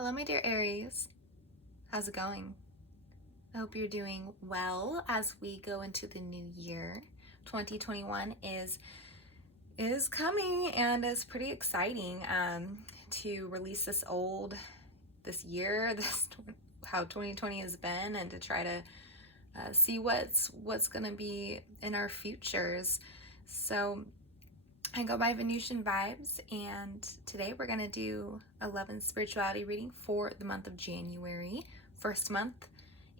Hello, my dear Aries. How's it going? I hope you're doing well as we go into the new year. 2021 is coming, and it's pretty exciting to release this year, how 2020 has been, and to try to see what's gonna be in our futures. So I go by Venusian Vibes, and today we're going to do 11 spirituality reading for the month of January, first month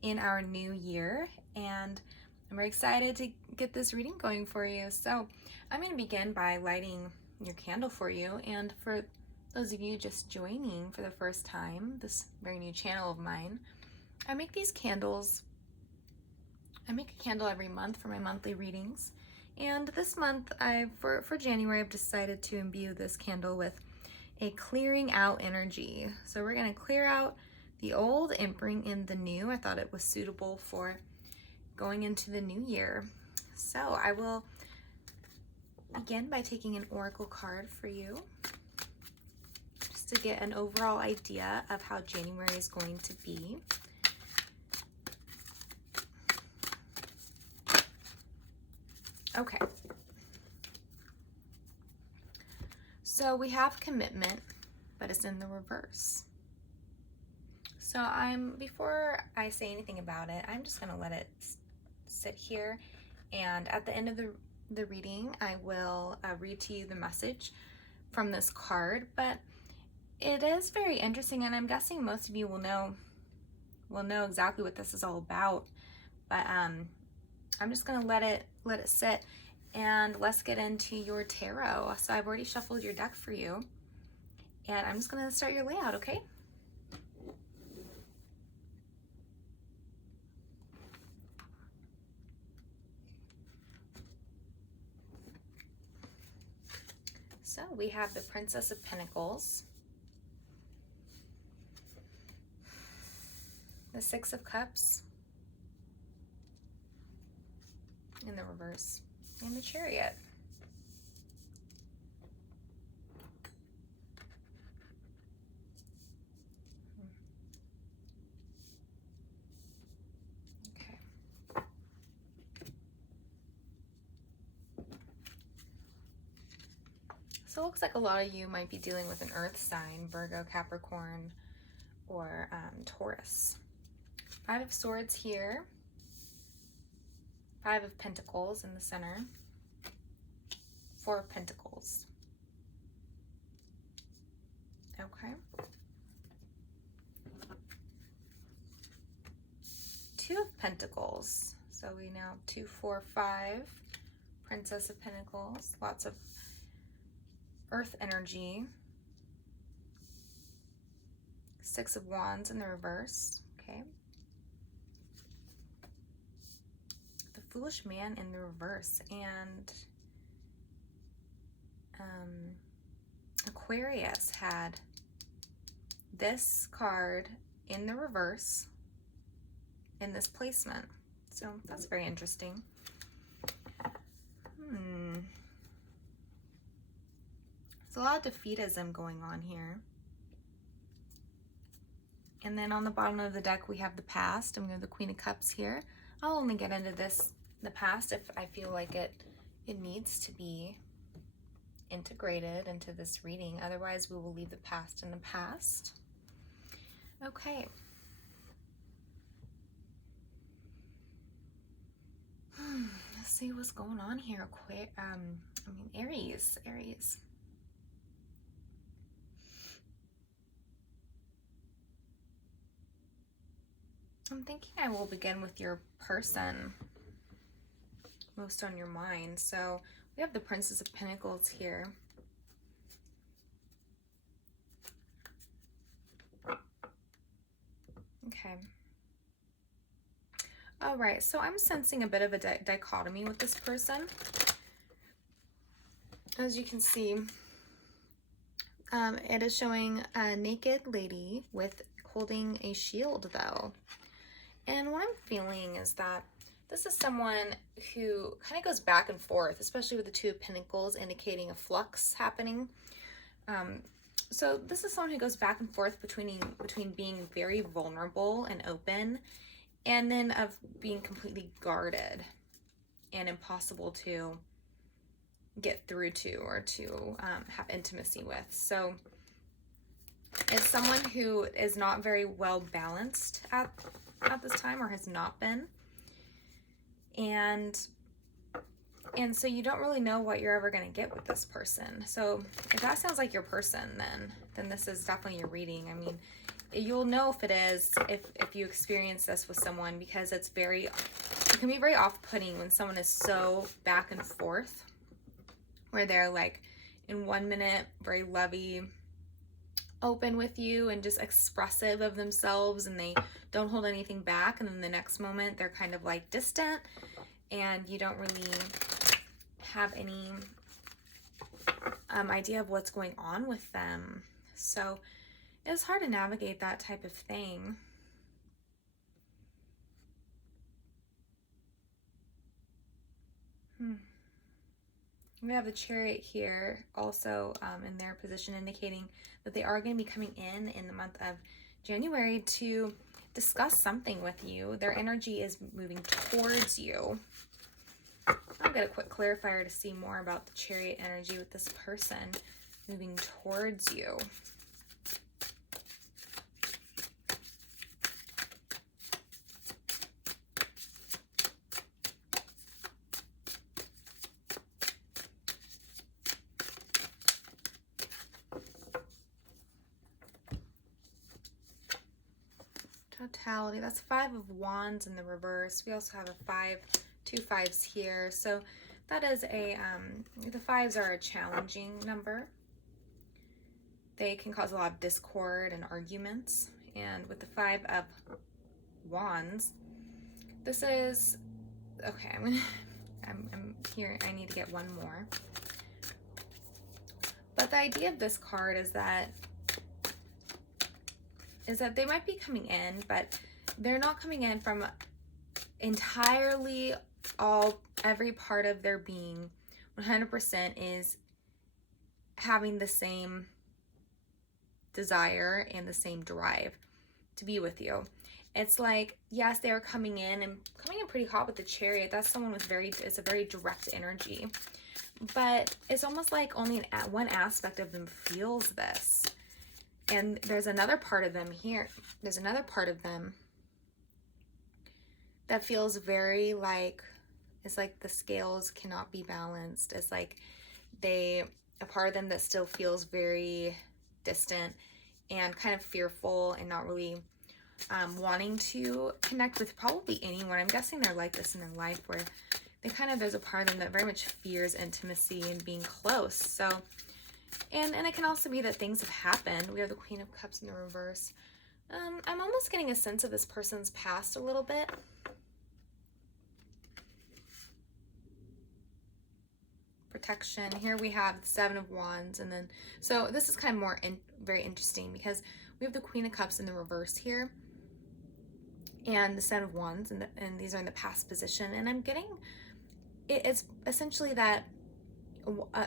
in our new year, and I'm very excited to get this reading going for you. So I'm going to begin by lighting your candle for you, and for those of you just joining for the first time, this very new channel of mine, I make these candles. I make a candle every month for my monthly readings. And this month, for January, I've decided to imbue this candle with a clearing out energy. So we're going to clear out the old and bring in the new. I thought it was suitable for going into the new year. So I will begin by taking an oracle card for you, just to get an overall idea of how January is going to be. Okay, so we have commitment, but it's in the reverse. So before I say anything about it, I'm just gonna let it sit here, and at the end of the reading, I will read to you the message from this card. But it is very interesting, and I'm guessing most of you will know exactly what this is all about. But I'm just gonna let it sit, and let's get into your tarot. So I've already shuffled your deck for you, and I'm just gonna start your layout, okay? So we have the Princess of Pentacles, the Six of Cups in the reverse, and the Chariot. Okay. So it looks like a lot of you might be dealing with an earth sign, Virgo, Capricorn, or Taurus. Five of Swords here. Five of Pentacles in the center. Four of Pentacles. Okay. Two of Pentacles. So we now 2, 4, 5. Princess of Pentacles. Lots of earth energy. Six of Wands in the reverse. Okay. The Foolish Man in the reverse, and Aquarius had this card in the reverse in this placement. So that's very interesting. There's a lot of defeatism going on here. And then on the bottom of the deck, we have the past, and we have the Queen of Cups here. I'll only get into the past, if I feel like it needs to be integrated into this reading. Otherwise, we will leave the past in the past. Okay. Let's see what's going on here. Aries. I'm thinking I will begin with your person most on your mind. So we have the Princess of Pentacles here. Okay. All right, so I'm sensing a bit of a dichotomy with this person. As you can see, it is showing a naked lady holding a shield, though. And what I'm feeling is that this is someone who kind of goes back and forth, especially with the Two of Pentacles indicating a flux happening. So this is someone who goes back and forth between being very vulnerable and open, and then of being completely guarded and impossible to get through to or to have intimacy with. So it's someone who is not very well balanced at this time, or has not been. And so you don't really know what you're ever going to get with this person. So if that sounds like your person, then this is definitely your reading. I mean, you'll know if it is, if you experience this with someone, because it can be very off-putting when someone is so back and forth, where they're like in 1 minute very lovey, open with you and just expressive of themselves, and they don't hold anything back, and then the next moment they're kind of like distant, and you don't really have any idea of what's going on with them. So it's hard to navigate that type of thing. We have the Chariot here also in their position, indicating that they are going to be coming in the month of January to discuss something with you. Their energy is moving towards you. I'll get a quick clarifier to see more about the Chariot energy with this person moving towards you. Totality, that's 5 of Wands in the reverse. We also have two fives here. So that is the fives are a challenging number. They can cause a lot of discord and arguments. And with the 5 of Wands, this is, okay, I'm here, I need to get one more. But the idea of this card is that they might be coming in, but they're not coming in from entirely every part of their being 100% is having the same desire and the same drive to be with you. It's like, yes, they are coming in pretty hot with the Chariot. That's someone with it's a very direct energy, but it's almost like only one aspect of them feels this. And there's another part of them here. There's another part of them that feels very like, it's like the scales cannot be balanced. It's like a part of them that still feels very distant and kind of fearful and not really wanting to connect with probably anyone. I'm guessing they're like this in their life, where there's a part of them that very much fears intimacy and being close. So, and it can also be that things have happened. We have the Queen of Cups in the reverse. I'm almost getting a sense of this person's past a little bit. Protection. Here we have the 7 of Wands, and then, so this is kind of very interesting, because we have the Queen of Cups in the reverse here, and the 7 of Wands, and these are in the past position, and I'm getting, it's essentially that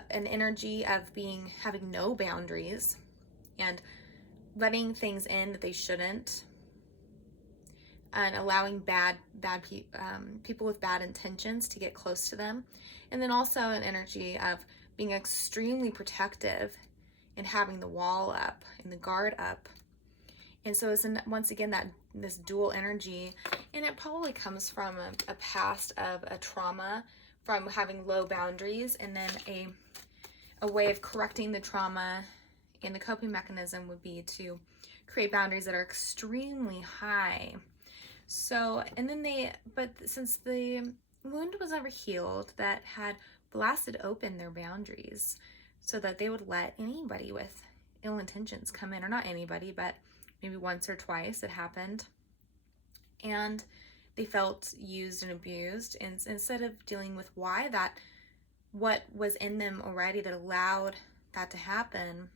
an energy of having no boundaries and letting things in that they shouldn't, and allowing people with bad intentions to get close to them. And then also an energy of being extremely protective and having the wall up and the guard up. And so it's once again this dual energy, and it probably comes from a past of a trauma from having low boundaries, and then a way of correcting the trauma, and the coping mechanism would be to create boundaries that are extremely high. So, and then but since the wound was never healed, that had blasted open their boundaries so that they would let anybody with ill intentions come in, or not anybody, but maybe once or twice it happened, and they felt used and abused. And instead of dealing with what was in them already that allowed that to happen,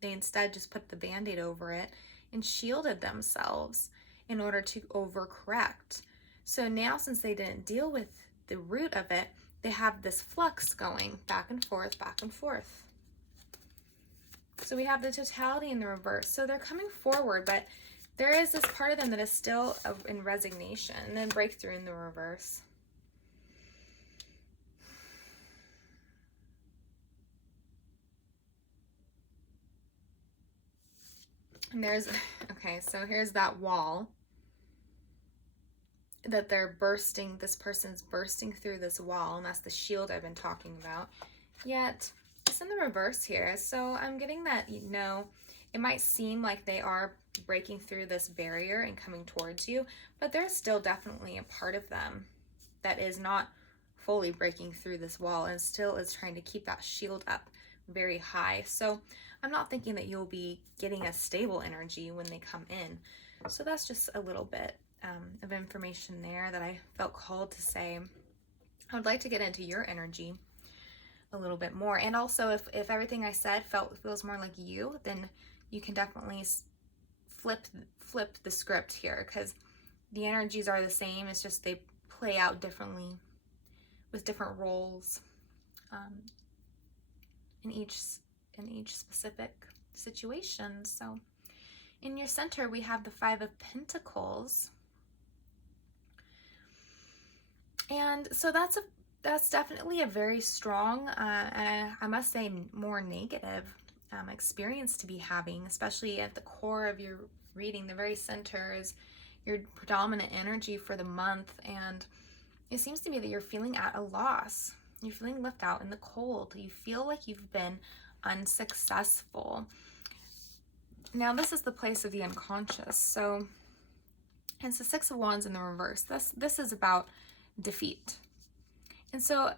they instead just put the Band-Aid over it and shielded themselves in order to overcorrect. So now, since they didn't deal with the root of it, they have this flux going back and forth, back and forth. So we have the totality in the reverse. So they're coming forward, but there is this part of them that is still in resignation. And then breakthrough in the reverse. And there's, okay, so here's that wall that they're bursting, this person's bursting through this wall, and that's the shield I've been talking about. Yet, it's in the reverse here. So I'm getting that, you know, it might seem like they are breaking through this barrier and coming towards you, but there's still definitely a part of them that is not fully breaking through this wall and still is trying to keep that shield up very high. So I'm not thinking that you'll be getting a stable energy when they come in. So that's just a little bit of information there that I felt called to say. I would like to get into your energy a little bit more. And also, if everything I said feels more like you, then you can definitely flip the script here, because the energies are the same. It's just they play out differently with different roles in each specific situation. So in your center, we have the Five of Pentacles. And so that's definitely a very strong, and I must say more negative experience to be having, especially at the core of your reading. The very center is your predominant energy for the month, and it seems to me that you're feeling at a loss. You're feeling left out in the cold. You feel like you've been unsuccessful. Now, this is the place of the unconscious. So it's the Six of Wands in the reverse. This is about defeat. And so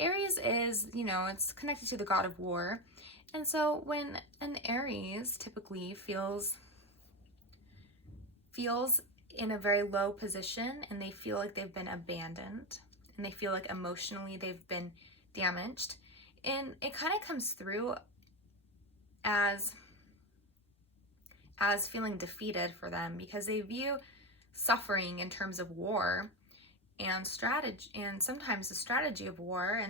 Aries is, you know, it's connected to the god of war. And so when an Aries typically feels in a very low position, and they feel like they've been abandoned, and they feel like emotionally they've been damaged, and it kind of comes through as feeling defeated for them, because they view suffering in terms of war and strategy, and sometimes the strategy of war,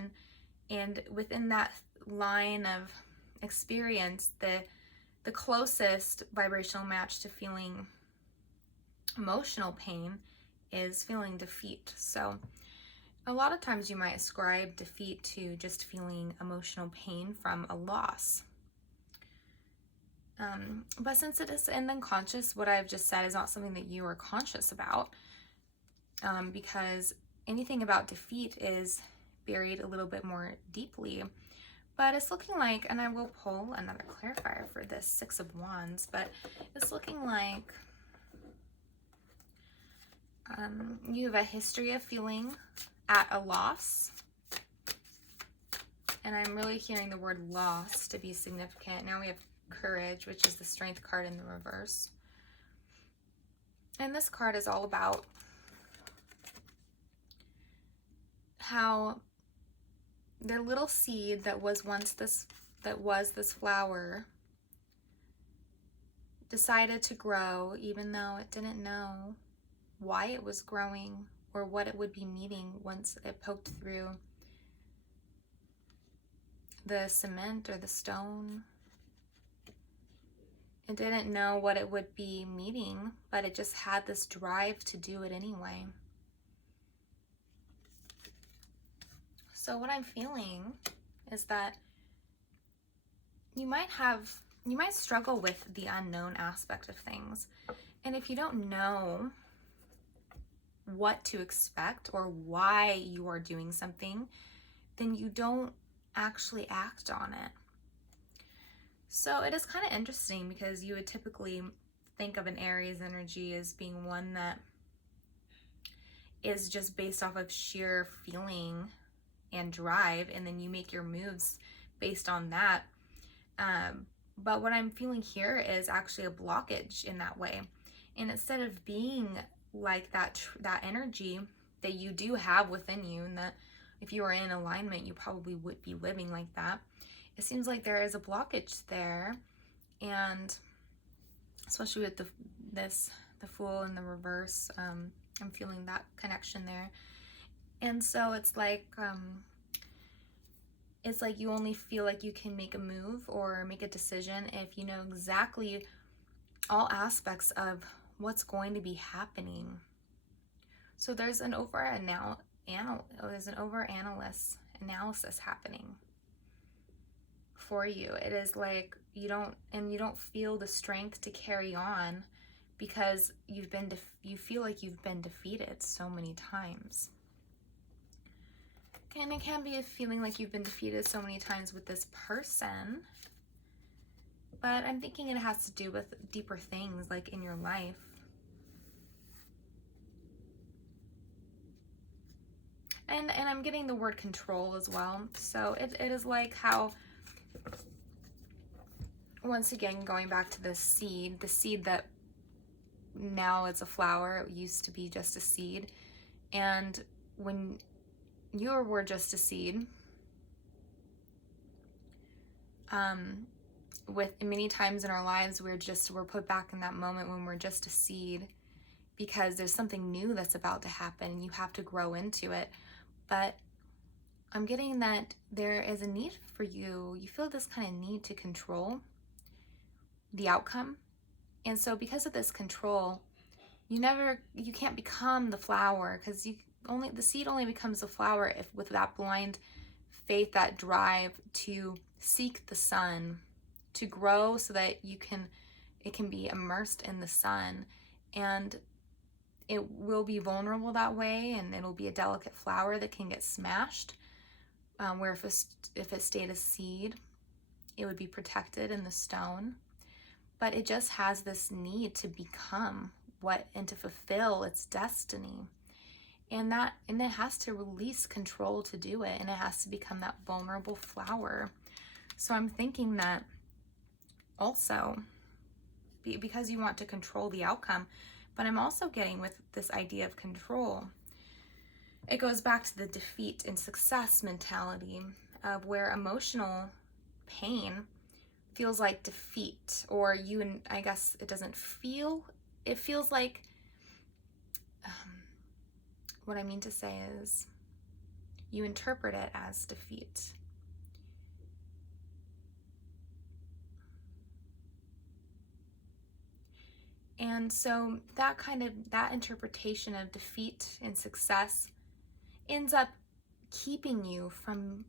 and within that line of experience, the closest vibrational match to feeling emotional pain is feeling defeat. So a lot of times you might ascribe defeat to just feeling emotional pain from a loss. But since it is in the unconscious, what I've just said is not something that you are conscious about, because anything about defeat is buried a little bit more deeply. But it's looking like, and I will pull another clarifier for this Six of Wands, but it's looking like you have a history of feeling at a loss. And I'm really hearing the word loss to be significant. Now we have Courage, which is the Strength card in the reverse. And this card is all about how the little seed that was once this flower decided to grow, even though it didn't know why it was growing or what it would be meeting once it poked through the cement or the stone. It didn't know what it would be meeting, but it just had this drive to do it anyway. So what I'm feeling is that you might struggle with the unknown aspect of things. And if you don't know what to expect or why you are doing something, then you don't actually act on it. So it is kind of interesting, because you would typically think of an Aries energy as being one that is just based off of sheer feeling and drive, and then you make your moves based on that. But what I'm feeling here is actually a blockage in that way. And instead of being like that energy that you do have within you, and that if you were in alignment, you probably would be living like that, it seems like there is a blockage there. And especially with the Fool in the reverse, I'm feeling that connection there. And so it's like it's like you only feel like you can make a move or make a decision if you know exactly all aspects of what's going to be happening. So there's an analysis happening for you. It is like you don't feel the strength to carry on because you feel like you've been defeated so many times. And it can be a feeling like you've been defeated so many times with this person, but I'm thinking it has to do with deeper things like in your life. And I'm getting the word control as well. So it is like how, once again, going back to the seed that now it's a flower, it used to be just a seed. And when you were just a seed, with many times in our lives we're put back in that moment when we're just a seed because there's something new that's about to happen and you have to grow into it. But I'm getting that there is a need for you. You feel this kind of need to control the outcome. And so because of this control, you can't become the flower, because the seed only becomes a flower if with that blind faith, that drive to seek the sun, to grow so that it can be immersed in the sun, and it will be vulnerable that way, and it'll be a delicate flower that can get smashed, where if it stayed a seed, it would be protected in the stone. But it just has this need to become and to fulfill its destiny. And it has to release control to do it, and it has to become that vulnerable flower. So I'm thinking that also, because you want to control the outcome, but I'm also getting with this idea of control, it goes back to the defeat and success mentality of where emotional pain feels like defeat, or I guess it doesn't feel, it feels like, what I mean to say is you interpret it as defeat. And so that interpretation of defeat and success ends up keeping you from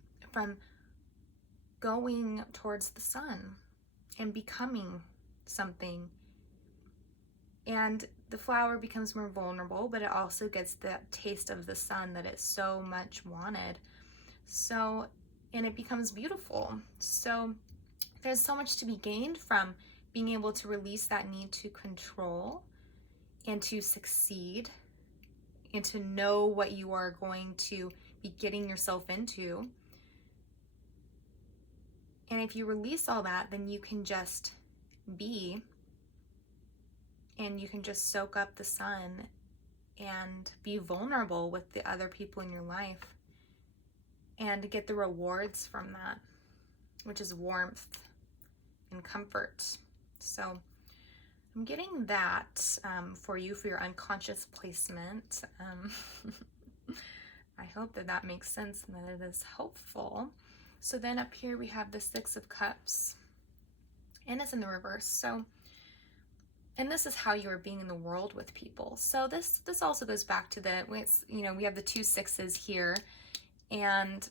going towards the sun and becoming something. And the flower becomes more vulnerable, but it also gets that taste of the sun that it so much wanted. So, and it becomes beautiful. So there's so much to be gained from being able to release that need to control and to succeed and to know what you are going to be getting yourself into. And if you release all that, then you can just be, and you can just soak up the sun and be vulnerable with the other people in your life and get the rewards from that, which is warmth and comfort. So I'm getting that for you for your unconscious placement. I hope that makes sense and that it is helpful. So then up here we have the Six of Cups, and it's in the reverse. So, and this is how you are being in the world with people. So this also goes back to we have the two sixes here, and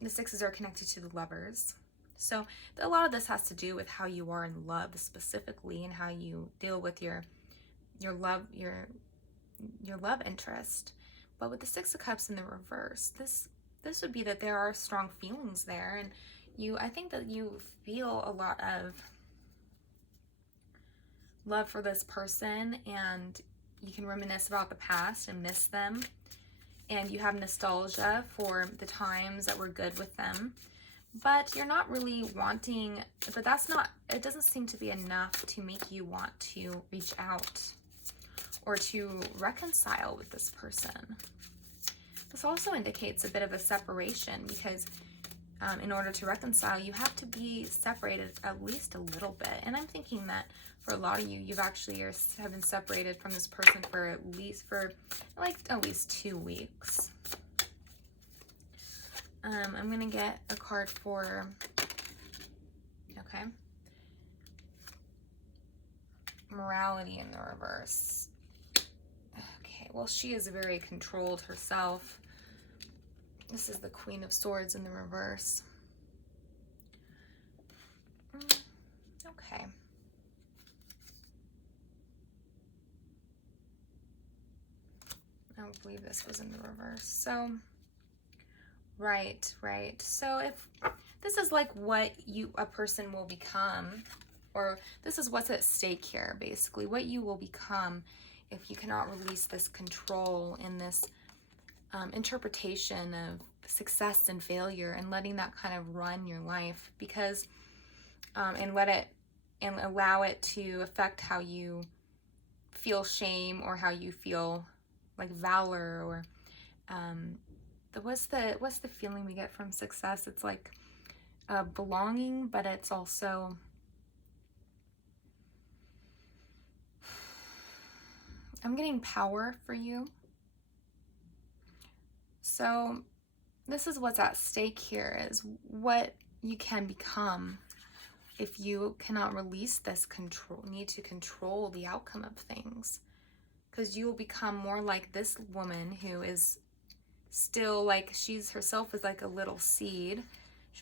the sixes are connected to the lovers. So a lot of this has to do with how you are in love specifically, and how you deal with your love interest. But with the Six of Cups in the reverse, this would be that there are strong feelings there, and I think that you feel a lot of love for this person, and you can reminisce about the past and miss them, and you have nostalgia for the times that were good with them. But you're not really wanting, it doesn't seem to be enough to make you want to reach out or to reconcile with this person. This also indicates a bit of a separation, because in order to reconcile, you have to be separated at least a little bit. And I'm thinking that for a lot of you, you've actually have been separated from this person for at least 2 weeks. I'm going to get a card for, okay, morality in the reverse. Okay, well, she is very controlled herself. This is the Queen of Swords in the reverse. Okay. I don't believe this was in the reverse. So, right. So if this is like what a person will become, or this is what's at stake here, basically, what you will become if you cannot release this control and this interpretation of success and failure, and letting that kind of run your life, because and let it and allow it to affect how you feel shame, or how you feel like valor, or what's the feeling we get from success? It's like belonging, but it's also I'm getting power for you. So this is what's at stake here, is what you can become if you cannot release this need to control the outcome of things. Because you will become more like this woman who is still like, she's herself is like a little seed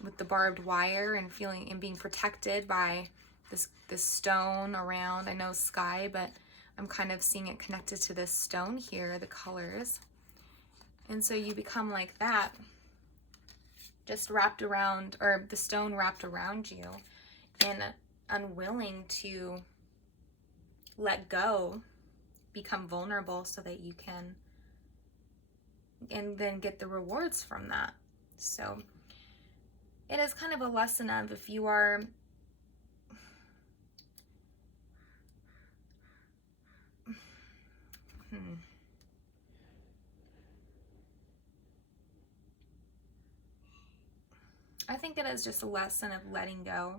with the barbed wire, and feeling and being protected by this stone around. I know sky, but I'm kind of seeing it connected to this stone here, the colors. And so you become like that, just wrapped around, or the stone wrapped around you, and unwilling to let go, become vulnerable, so that you can, and then get the rewards from that. So it is kind of a lesson of, if you are I think it is just a lesson of letting go,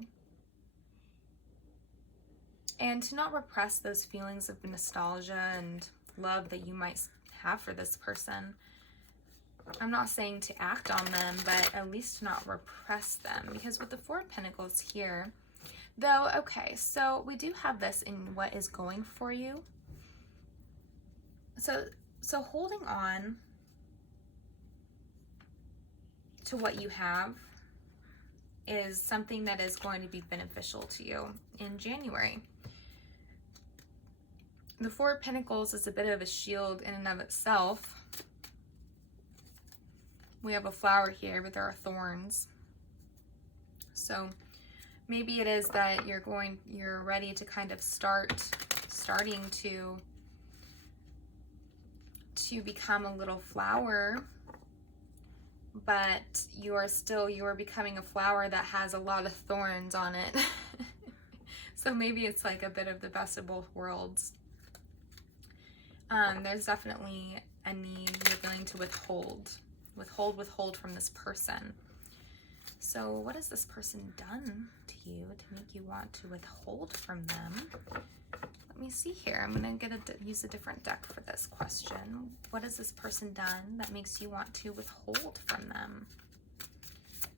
and to not repress those feelings of nostalgia and love that you might have for this person. I'm not saying to act on them, but at least to not repress them, because with the Four of Pentacles here, though, okay, so we do have this in what is going for you. So holding on to what you have is something that is going to be beneficial to you in January. The Four of Pentacles is a bit of a shield in and of itself. We have a flower here, but there are thorns. So maybe it is that you're ready to kind of starting to become a little flower, but you are becoming a flower that has a lot of thorns on it. So maybe it's like a bit of the best of both worlds. There's definitely a need you're willing to withhold from this person. So what has this person done to you to make you want to withhold from them? Let me see here. I'm going to use a different deck for this question. What has this person done that makes you want to withhold from them?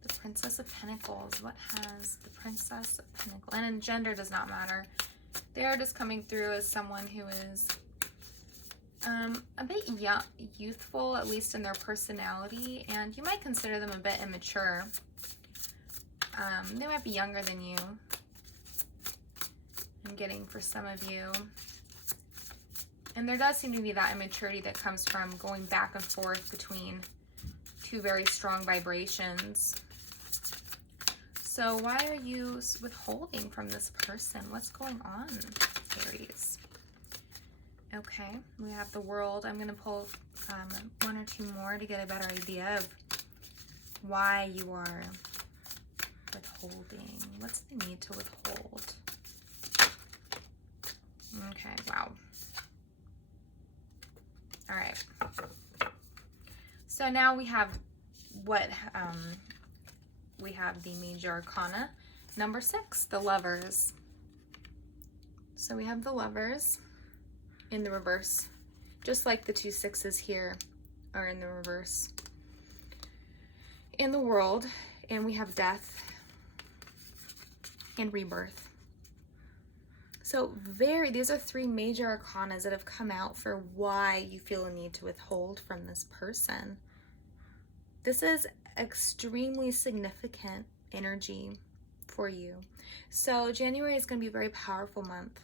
The Princess of Pentacles. What has the Princess of Pentacles? And gender does not matter. They are just coming through as someone who is a bit youthful, at least in their personality, and you might consider them a bit immature. They might be younger than you, I'm getting, for some of you. And there does seem to be that immaturity that comes from going back and forth between two very strong vibrations. So why are you withholding from this person? What's going on, Aries? Okay, we have the World. I'm going to pull one or two more to get a better idea of why you are withholding. What's the need to withhold? Okay, wow. All right. So now we have we have the Major Arcana, number 6, the Lovers. So we have the Lovers in the reverse, just like the 2 6s here are in the reverse. in the world, and we have death and rebirth. So these are three major arcanas that have come out for why you feel a need to withhold from this person. This is extremely significant energy for you. So January is going to be a very powerful month,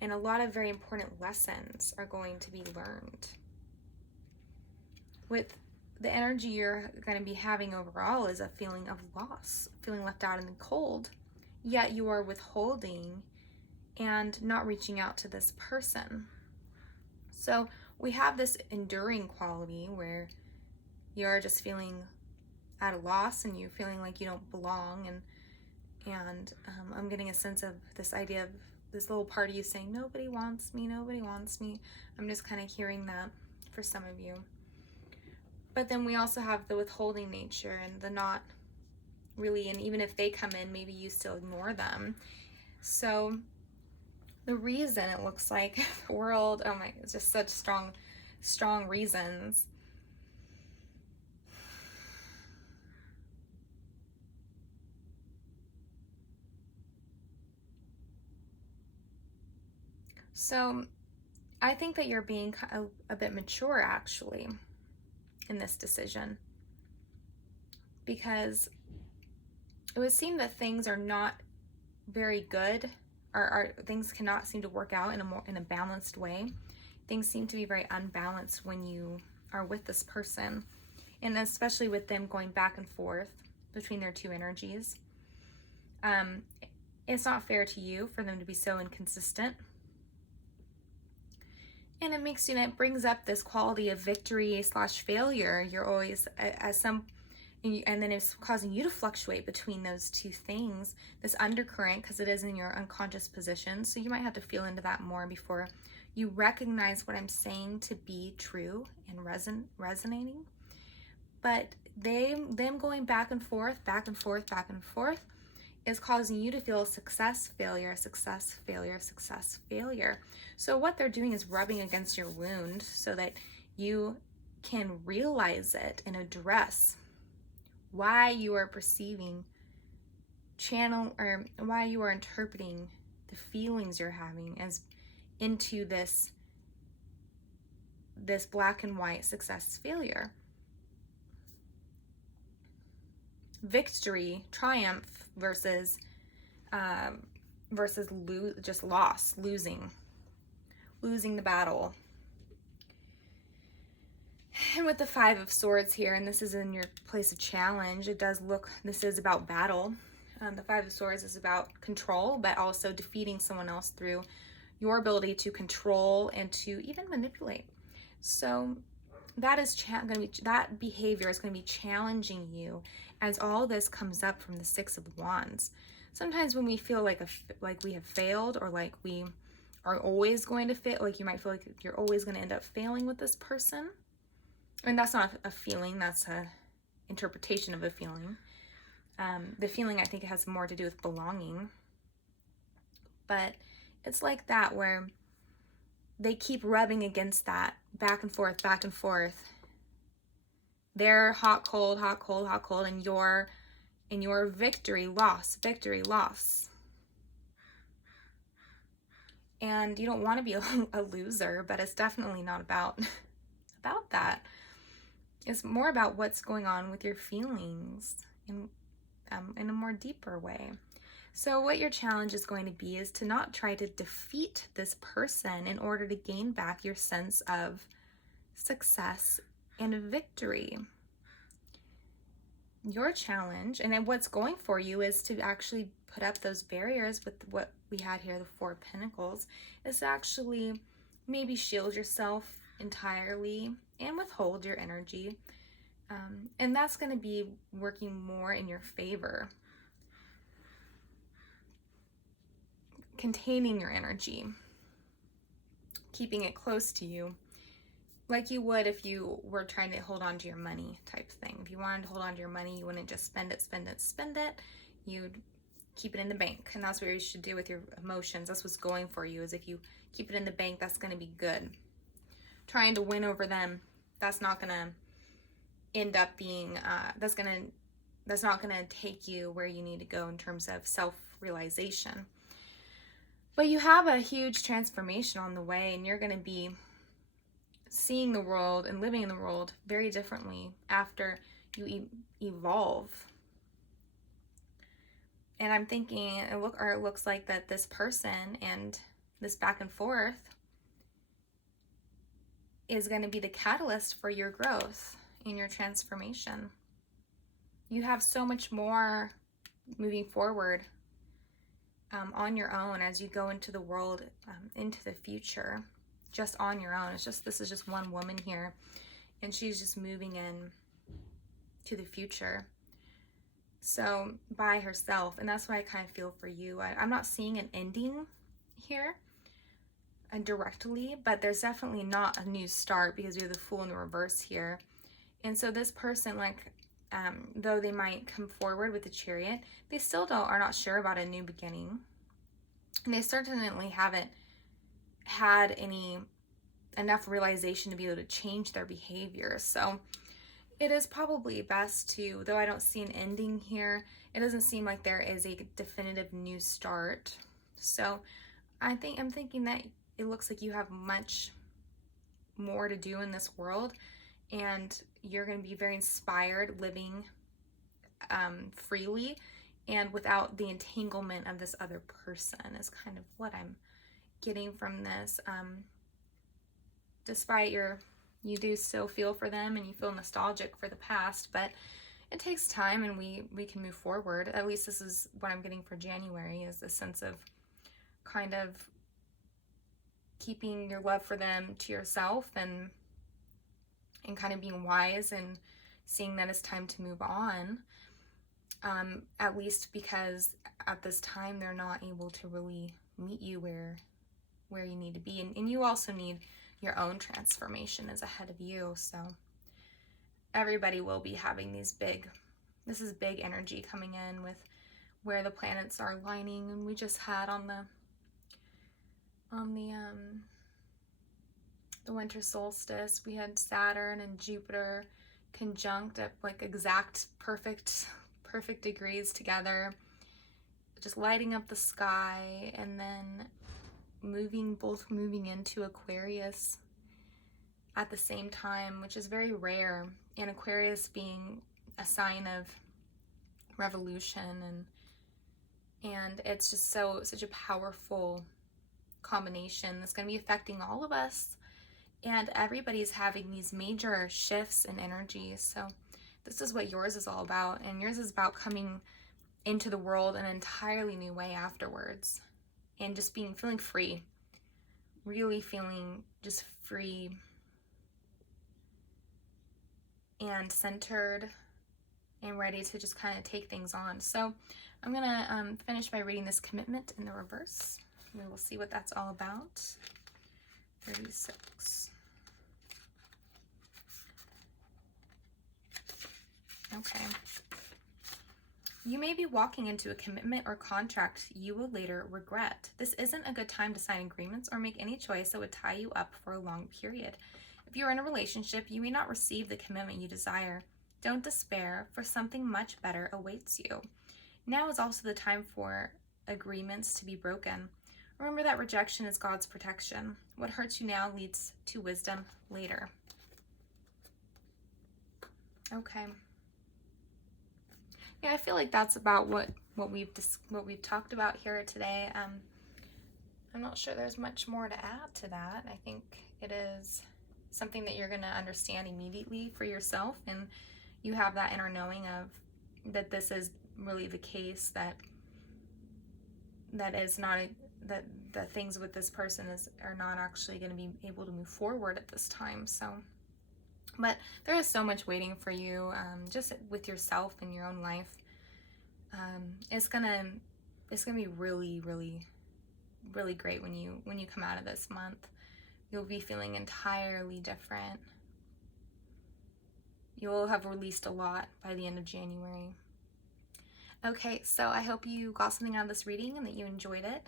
and a lot of very important lessons are going to be learned. With the energy you're going to be having overall is a feeling of loss, feeling left out in the cold, yet you are withholding and not reaching out to this person. So we have this enduring quality where you're just feeling at a loss and you're feeling like you don't belong, and I'm getting a sense of this idea of this little part of you saying, nobody wants me, nobody wants me. I'm just kind of hearing that for some of you. But then we also have the withholding nature and the not really, and even if they come in, maybe you still ignore them. So the reason it looks like the world, oh my, it's just such strong reasons. So I think that you're being a bit mature actually in this decision, because it would seem that things are not very good, or things cannot seem to work out in a balanced way. Things seem to be very unbalanced when you are with this person, and especially with them going back and forth between their two energies. It's not fair to you for them to be so inconsistent. And it brings up this quality of victory / failure. You're always and then it's causing you to fluctuate between those two things, this undercurrent, because it is in your unconscious position. So you might have to feel into that more before you recognize what I'm saying to be true and resonating. But them going back and forth is causing you to feel success, failure, success, failure, success, failure. So what they're doing is rubbing against your wound so that you can realize it and address why you are perceiving, or why you are interpreting the feelings you're having as into this black and white success, failure. Victory, triumph versus just loss, losing the battle. And with the Five of Swords here, and this is in your place of challenge, this is about battle. The Five of Swords is about control, but also defeating someone else through your ability to control and to even manipulate. So that behavior is going to be challenging you as all this comes up from the Six of Wands. Sometimes when we feel like we have failed, or like we are always going to fail, like you might feel like you're always going to end up failing with this person. And that's not a feeling, that's a interpretation of a feeling. The feeling, I think, it has more to do with belonging. But it's like that, where they keep rubbing against that, back and forth, back and forth. They're hot, cold, hot, cold, hot, cold, and your victory, loss, victory, loss. And you don't want to be a loser, but it's definitely not about that. It's more about what's going on with your feelings in a more deeper way. So what your challenge is going to be is to not try to defeat this person in order to gain back your sense of success and victory. Your challenge, and then what's going for you, is to actually put up those barriers with what we had here, the Four of Pentacles, is to actually maybe shield yourself entirely and withhold your energy. And that's going to be working more in your favor. Containing your energy, keeping it close to you, like you would if you were trying to hold on to your money type thing. If you wanted to hold on to your money, you wouldn't just spend it. You'd keep it in the bank. And that's what you should do with your emotions. That's what's going for you, is if you keep it in the bank, that's going to be good. Trying to win over them, that's not going to end up being, that's not gonna take you where you need to go in terms of self-realization. But you have a huge transformation on the way, and you're gonna be seeing the world and living in the world very differently after you evolve. And I'm thinking, it looks like that this person and this back and forth is going to be the catalyst for your growth and your transformation. You have so much more moving forward on your own as you go into the world, into the future, just on your own. This is just one woman here, and she's just moving in to the future. So by herself, and that's what I kind of feel for you. I'm not seeing an ending here directly, but there's definitely not a new start because we have the Fool in the reverse here. And so this person, like, though they might come forward with the Chariot, they still are not sure about a new beginning. And they certainly haven't had enough realization to be able to change their behavior. So it is probably best to, though I don't see an ending here, it doesn't seem like there is a definitive new start. So I'm thinking that it looks like you have much more to do in this world, and you're going to be very inspired living freely and without the entanglement of this other person, is kind of what I'm getting from this. Despite you do still feel for them and you feel nostalgic for the past, but it takes time, and we can move forward. At least this is what I'm getting for January, is this sense of kind of keeping your love for them to yourself and kind of being wise and seeing that it's time to move on, at least because at this time they're not able to really meet you where you need to be, and you also need your own transformation is ahead of you. So everybody will be having this is big energy coming in with where the planets are lining. And we just had on the winter solstice, we had Saturn and Jupiter conjunct at like exact perfect degrees together, just lighting up the sky, and then both moving into Aquarius at the same time, which is very rare, and Aquarius being a sign of revolution, and it's just such a powerful combination that's going to be affecting all of us, and everybody's having these major shifts in energy. So this is what yours is all about, and yours is about coming into the world in an entirely new way afterwards, and just feeling free, really feeling just free and centered and ready to just kind of take things on. So I'm gonna finish by reading this commitment in the reverse. We will see what that's all about. 36. Okay. You may be walking into a commitment or contract you will later regret. This isn't a good time to sign agreements or make any choice that would tie you up for a long period. If you are in a relationship, you may not receive the commitment you desire. Don't despair, for something much better awaits you. Now is also the time for agreements to be broken. Remember that rejection is God's protection. What hurts you now leads to wisdom later. Okay. Yeah, I feel like that's about what we've talked about here today. I'm not sure there's much more to add to that. I think it is something that you're going to understand immediately for yourself, and you have that inner knowing of that this is really the case, that is not that the things with this person are not actually going to be able to move forward at this time. So, but there is so much waiting for you, just with yourself and your own life. It's gonna be really, really, really great when you come out of this month. You'll be feeling entirely different. You'll have released a lot by the end of January. Okay, so I hope you got something out of this reading and that you enjoyed it.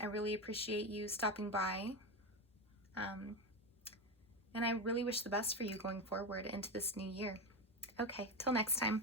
I really appreciate you stopping by. And I really wish the best for you going forward into this new year. Okay, till next time.